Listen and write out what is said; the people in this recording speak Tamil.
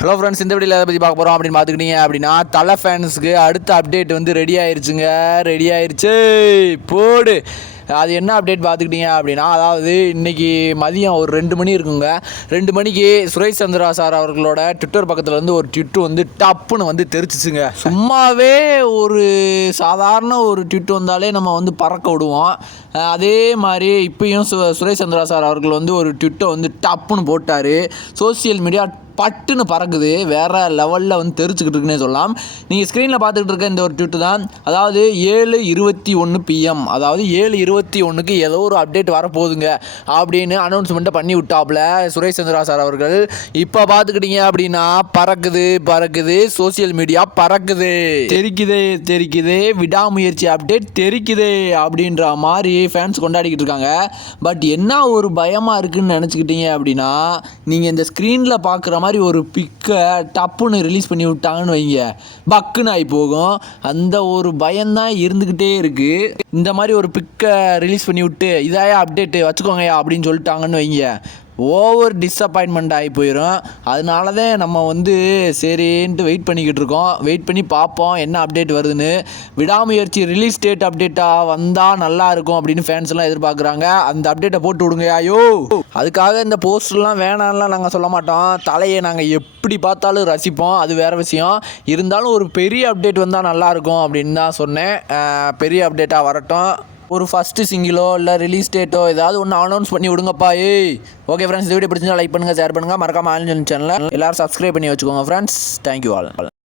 ஹலோ ஃப்ரெண்ட்ஸ் இந்த வீடியோவில் எதை பற்றி பார்க்க போகிறோம் அப்படின்னு பார்த்துக்கிட்டீங்க அப்படின்னா தலை ஃபேன்ஸுக்கு அடுத்த அப்டேட் வந்து ரெடி ஆயிருச்சுங்க. ரெடி ஆயிருச்சு. போடு. அது என்ன அப்டேட் பார்த்துக்கிட்டீங்க அப்படின்னா அதாவது இன்னைக்கு மதியம் ஒரு ரெண்டு மணி இருக்குங்க. ரெண்டு மணிக்கு சுரேஷ் சந்திரா சார் அவர்களோட ட்விட்டர் பக்கத்தில் வந்து ஒரு ட்விட்டு வந்து டப்புன்னு வந்து தெரிச்சிச்சுங்க. சும்மாவே ஒரு சாதாரண ஒரு ட்விட் வந்தாலே நம்ம வந்து பறக்க விடுவோம். அதே மாதிரி இப்பயும் சு சுரேஷ் சந்திரா சார் அவர்கள் வந்து ஒரு ட்விட்டை வந்து டப்புன்னு போட்டார். சோஷியல் மீடியா பட்டுன்னு பறக்குது. வேறு லெவலில் வந்து தெரிச்சுக்கிட்டு இருக்குன்னே சொல்லலாம். நீங்கள் ஸ்க்ரீனில் பார்த்துக்கிட்டு இருக்க இந்த ஒரு ட்விட்டு தான். அதாவது ஏழு இருபத்தி ஒன்று பிஎம் அதாவது ஏழு இருபத்தி ஒன்றுக்கு ஏதோ ஒரு அப்டேட் வரப்போகுதுங்க. அப்படின்னு அனௌன்ஸ்மெண்ட்டை பண்ணி விட்டாப்புல சுரேஷ் சந்திரா சார் அவர்கள். இப்போ பார்த்துக்கிட்டீங்க அப்படின்னா பறக்குது பறக்குது. சோஷியல் மீடியா பறக்குது. தெரிக்குது தெரிக்குது. விடாமுயற்சி அப்டேட் தெரிக்குது அப்படின்ற மாதிரி ஃபேன்ஸ் கொண்டாடிக்கிட்டு இருக்காங்க. பட் என்ன ஒரு பயமாக இருக்குன்னு நினச்சிக்கிட்டீங்க அப்படின்னா நீங்கள் இந்த ஸ்க்ரீனில் பார்க்குற மாதிரி மாதிரி ஒரு பிக்கை டப்புன்னு ரிலீஸ் பண்ணி விட்டாங்கன்னு வைங்க. பக்குன்னு ஆகி போகும். அந்த ஒரு பயம்தான் இருந்துக்கிட்டே இருக்குது இந்த மாதிரி ஒரு பிக்கை ரிலீஸ் பண்ணி விட்டு இதாயா அப்டேட்டு வச்சுக்கோங்கயா அப்படின்னு சொல்லிட்டாங்கன்னு வைங்க. ஓவர் டிஸப்பாயின்மெண்ட் ஆகி போயிடும் அதனால தான் நம்ம வந்து சரின்ட்டு வெயிட் பண்ணிக்கிட்டு இருக்கோம். வெயிட் பண்ணி பார்ப்போம் என்ன அப்டேட் வருதுன்னு. விடாமுயற்சி ரிலீஸ் டேட் அப்டேட்டாக வந்தால் நல்லா இருக்கும் அப்படின்னு ஃபேன்ஸ் எல்லாம் எதிர்பார்க்குறாங்க. அந்த அப்டேட்டை போட்டு விடுங்க ஐயோ. அதுக்காக இந்த போஸ்டர்லாம் வேணாம்லாம் நாங்கள் சொல்ல மாட்டோம். தலையை நாங்கள் எப்படி பார்த்தாலும் ரசிப்போம். அது வேறு விஷயம். இருந்தாலும் ஒரு பெரிய அப்டேட் வந்தால் நல்லாயிருக்கும் அப்படின்னு தான் சொன்னேன். பெரிய அப்டேட்டாக வரட்டும். ஒரு ஃபஸ்ட்டு சிங்கிளோ இல்லை ரிலீஸ் டேட்டோ ஏதாவது ஒன்று அனௌன்ஸ் பண்ணி விடுங்கப்பா ஏய். ஓகே ஃப்ரெண்ட்ஸ் இந்த வீடியோ பிடிச்சிருந்தா லைக் பண்ணுங்கள் ஷேர் பண்ணுங்கள் மறக்காமல் ஆன்லைன் சேனலில் எல்லோரும் சப்ஸ்கிரைப் பண்ணி வச்சுக்கோங்க ஃப்ரெண்ட்ஸ் தேங்க்யூ ஆல்